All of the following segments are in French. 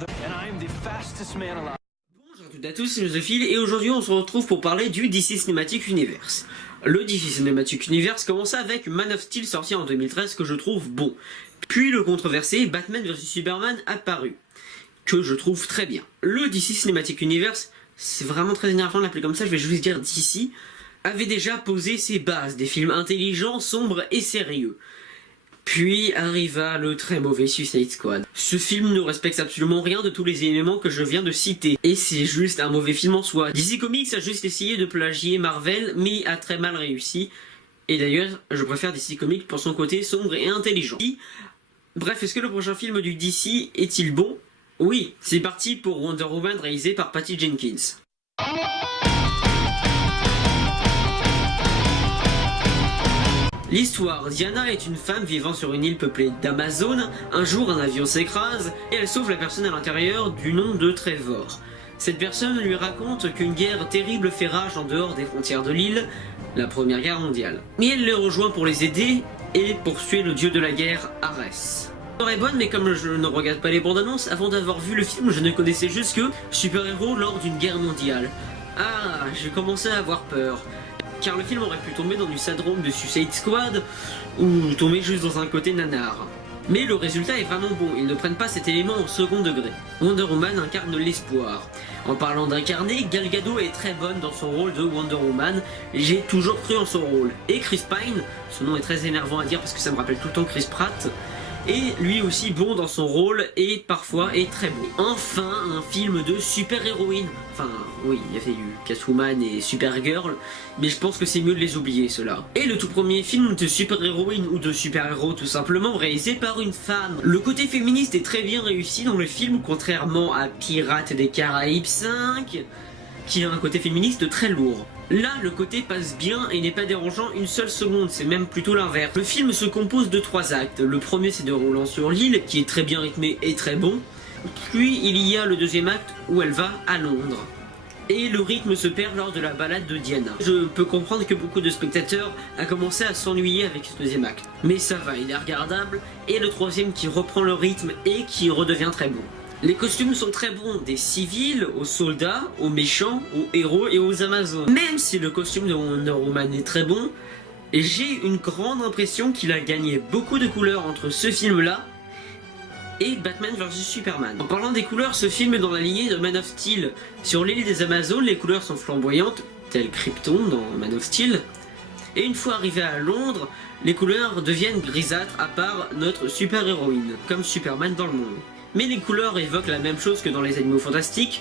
Bonjour à toutes et à tous, c'est Joséphile et aujourd'hui on se retrouve pour parler du DC Cinematic Universe. Le DC Cinematic Universe commença avec Man of Steel sorti en 2013 que je trouve bon. Puis le controversé Batman vs Superman apparu, que je trouve très bien. Le DC Cinematic Universe, c'est vraiment très énervant de l'appeler comme ça, je vais juste dire DC, avait déjà posé ses bases, des films intelligents, sombres et sérieux. Puis arriva le très mauvais Suicide Squad. Ce film ne respecte absolument rien de tous les éléments que je viens de citer. Et c'est juste un mauvais film en soi. DC Comics a juste essayé de plagier Marvel, mais a très mal réussi. Et d'ailleurs, je préfère DC Comics pour son côté sombre et intelligent. Bref, est-ce que le prochain film du DC est-il bon? Oui, c'est parti pour Wonder Woman réalisé par Patty Jenkins. L'histoire, Diana est une femme vivant sur une île peuplée d'Amazones. Un jour, un avion s'écrase et elle sauve la personne à l'intérieur du nom de Trevor. Cette personne lui raconte qu'une guerre terrible fait rage en dehors des frontières de l'île, la Première Guerre mondiale. Mais elle les rejoint pour les aider et pour tuer le dieu de la guerre, Ares. L'histoire est bonne, mais comme je ne regarde pas les bandes annonces, avant d'avoir vu le film, je ne connaissais juste que super-héros lors d'une guerre mondiale. Ah, j'ai commencé à avoir peur. Car le film aurait pu tomber dans du syndrome de Suicide Squad, ou tomber juste dans un côté nanar. Mais le résultat est vraiment bon, ils ne prennent pas cet élément au second degré. Wonder Woman incarne l'espoir. En parlant d'incarner, Gal Gadot est très bonne dans son rôle de Wonder Woman, j'ai toujours cru en son rôle. Et Chris Pine, son nom est très énervant à dire parce que ça me rappelle tout le temps Chris Pratt, et lui aussi bon dans son rôle et parfois est très beau. Enfin, un film de super-héroïne. Enfin, oui, il y avait eu Catwoman et Supergirl, mais je pense que c'est mieux de les oublier, ceux-là. Et le tout premier film de super-héroïne ou de super-héros tout simplement, réalisé par une femme. Le côté féministe est très bien réussi dans le film, contrairement à Pirates des Caraïbes 5, qui a un côté féministe très lourd. Là, le côté passe bien et n'est pas dérangeant une seule seconde, c'est même plutôt l'inverse. Le film se compose de 3 actes. Le premier, c'est déroulant sur l'île, qui est très bien rythmé et très bon. Puis, il y a le deuxième acte où elle va à Londres. Et le rythme se perd lors de la balade de Diana. Je peux comprendre que beaucoup de spectateurs a commencé à s'ennuyer avec ce deuxième acte. Mais ça va, il est regardable. Et le troisième qui reprend le rythme et qui redevient très bon. Les costumes sont très bons, des civils aux soldats, aux méchants, aux héros et aux Amazones. Même si le costume de Wonder Woman est très bon, j'ai une grande impression qu'il a gagné beaucoup de couleurs entre ce film-là et Batman vs Superman. En parlant des couleurs, ce film est dans la lignée de Man of Steel. Sur l'île des Amazones, les couleurs sont flamboyantes, tel Krypton dans Man of Steel. Et une fois arrivé à Londres, les couleurs deviennent grisâtres à part notre super-héroïne, comme Superman dans le monde. Mais les couleurs évoquent la même chose que dans les Animaux Fantastiques,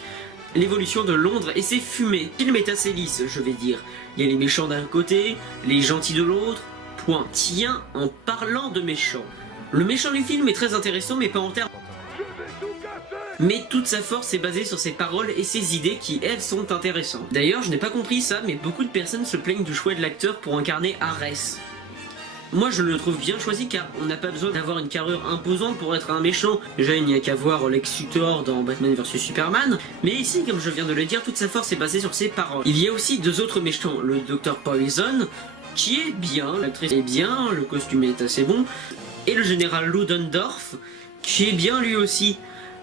l'évolution de Londres et ses fumées. Le film est assez lisse, je vais dire. Il y a les méchants d'un côté, les gentils de l'autre, point. Tiens, en parlant de méchants. Le méchant du film est très intéressant, mais pas en termes... Mais toute sa force est basée sur ses paroles et ses idées qui, elles, sont intéressantes. D'ailleurs, je n'ai pas compris ça, mais beaucoup de personnes se plaignent du choix de l'acteur pour incarner Ares. Moi je le trouve bien choisi car on n'a pas besoin d'avoir une carrure imposante pour être un méchant. Déjà il n'y a qu'à voir Lex Luthor dans Batman vs Superman. Mais ici, comme je viens de le dire, toute sa force est basée sur ses paroles. Il y a aussi 2 autres méchants, le Dr Poison, qui est bien, l'actrice est bien, le costume est assez bon, et le général Ludendorff, qui est bien lui aussi.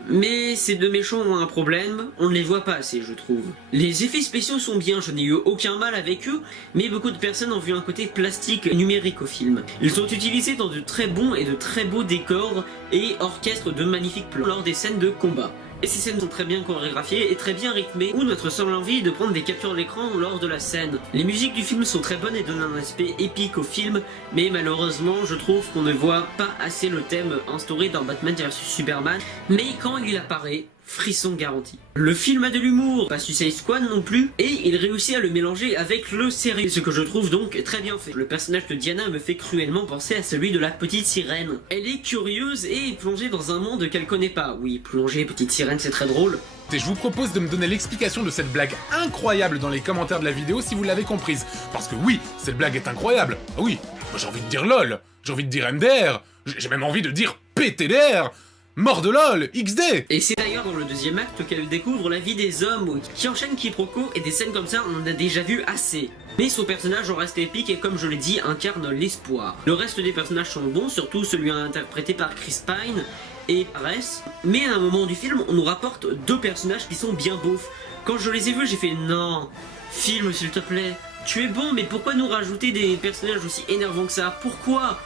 Mais ces 2 méchants ont un problème, on ne les voit pas assez je trouve. Les effets spéciaux sont bien, je n'ai eu aucun mal avec eux, mais beaucoup de personnes ont vu un côté plastique numérique au film. Ils sont utilisés dans de très bons et de très beaux décors et orchestrent de magnifiques plans lors des scènes de combat. Et ces scènes sont très bien chorégraphiées et très bien rythmées, où notre seule envie est de prendre des captures d'écran lors de la scène. Les musiques du film sont très bonnes et donnent un aspect épique au film, mais malheureusement je trouve qu'on ne voit pas assez le thème instauré dans Batman vs Superman, mais quand il apparaît, frisson garanti. Le film a de l'humour, pas Suicide Squad non plus, et il réussit à le mélanger avec le sérieux, ce que je trouve donc très bien fait. Le personnage de Diana me fait cruellement penser à celui de la petite sirène. Elle est curieuse et plongée dans un monde qu'elle connaît pas. Oui, plonger, petite sirène, c'est très drôle. Et je vous propose de me donner l'explication de cette blague incroyable dans les commentaires de la vidéo si vous l'avez comprise. Parce que oui, cette blague est incroyable. Ah oui, moi j'ai envie de dire LOL, j'ai envie de dire MDR, j'ai même envie de dire PTDR. Mort de LOL, XD. Et c'est d'ailleurs dans le deuxième acte qu'elle découvre la vie des hommes, qui enchaînent quiproquos et des scènes comme ça on en a déjà vu assez. Mais son personnage en reste épique et comme je l'ai dit, incarne l'espoir. Le reste des personnages sont bons, surtout celui interprété par Chris Pine, et paraissent. Mais à un moment du film, on nous rapporte deux personnages qui sont bien beaufs. Quand je les ai vus, j'ai fait non, film s'il te plaît, tu es bon, mais pourquoi nous rajouter des personnages aussi énervants que ça? Pourquoi?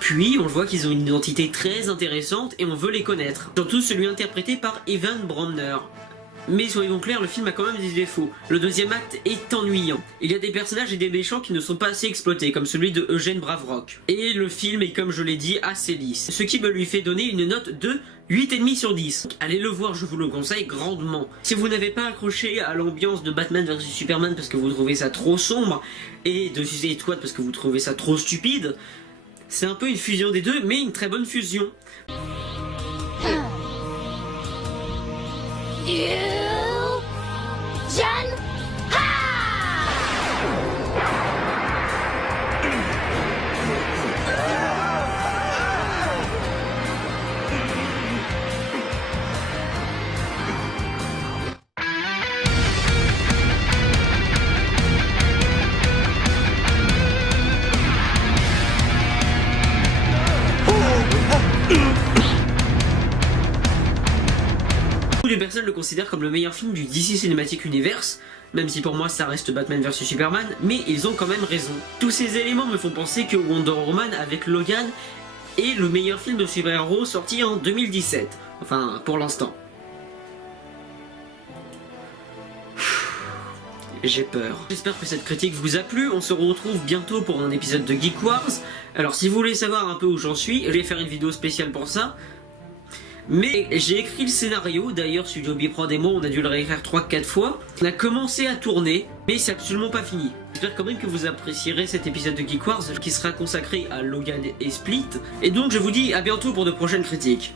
Puis on voit qu'ils ont une identité très intéressante et on veut les connaître. Surtout celui interprété par Evan Bromner. Mais soyons clairs, le film a quand même des défauts. Le deuxième acte est ennuyant. Il y a des personnages et des méchants qui ne sont pas assez exploités, comme celui de Eugène Bravrock. Et le film est, comme je l'ai dit, assez lisse. Ce qui me lui fait donner une note de 8,5 sur 10. Donc, allez le voir, je vous le conseille grandement. Si vous n'avez pas accroché à l'ambiance de Batman vs Superman parce que vous trouvez ça trop sombre, et de Suicide Squad parce que vous trouvez ça trop stupide, c'est un peu une fusion des deux, mais une très bonne fusion. Beaucoup de personnes le considèrent comme le meilleur film du DC Cinematic Universe, même si pour moi ça reste Batman vs Superman, mais ils ont quand même raison. Tous ces éléments me font penser que Wonder Woman avec Logan est le meilleur film de super-héros sorti en 2017. Enfin, pour l'instant. J'ai peur. J'espère que cette critique vous a plu, on se retrouve bientôt pour un épisode de Geek Wars. Alors si vous voulez savoir un peu où j'en suis, je vais faire une vidéo spéciale pour ça. Mais j'ai écrit le scénario, d'ailleurs Studio Biprod et moi on a dû le réécrire 3-4 fois. On a commencé à tourner, mais c'est absolument pas fini. J'espère quand même que vous apprécierez cet épisode de Geek Wars qui sera consacré à Logan et Split. Et donc je vous dis à bientôt pour de prochaines critiques.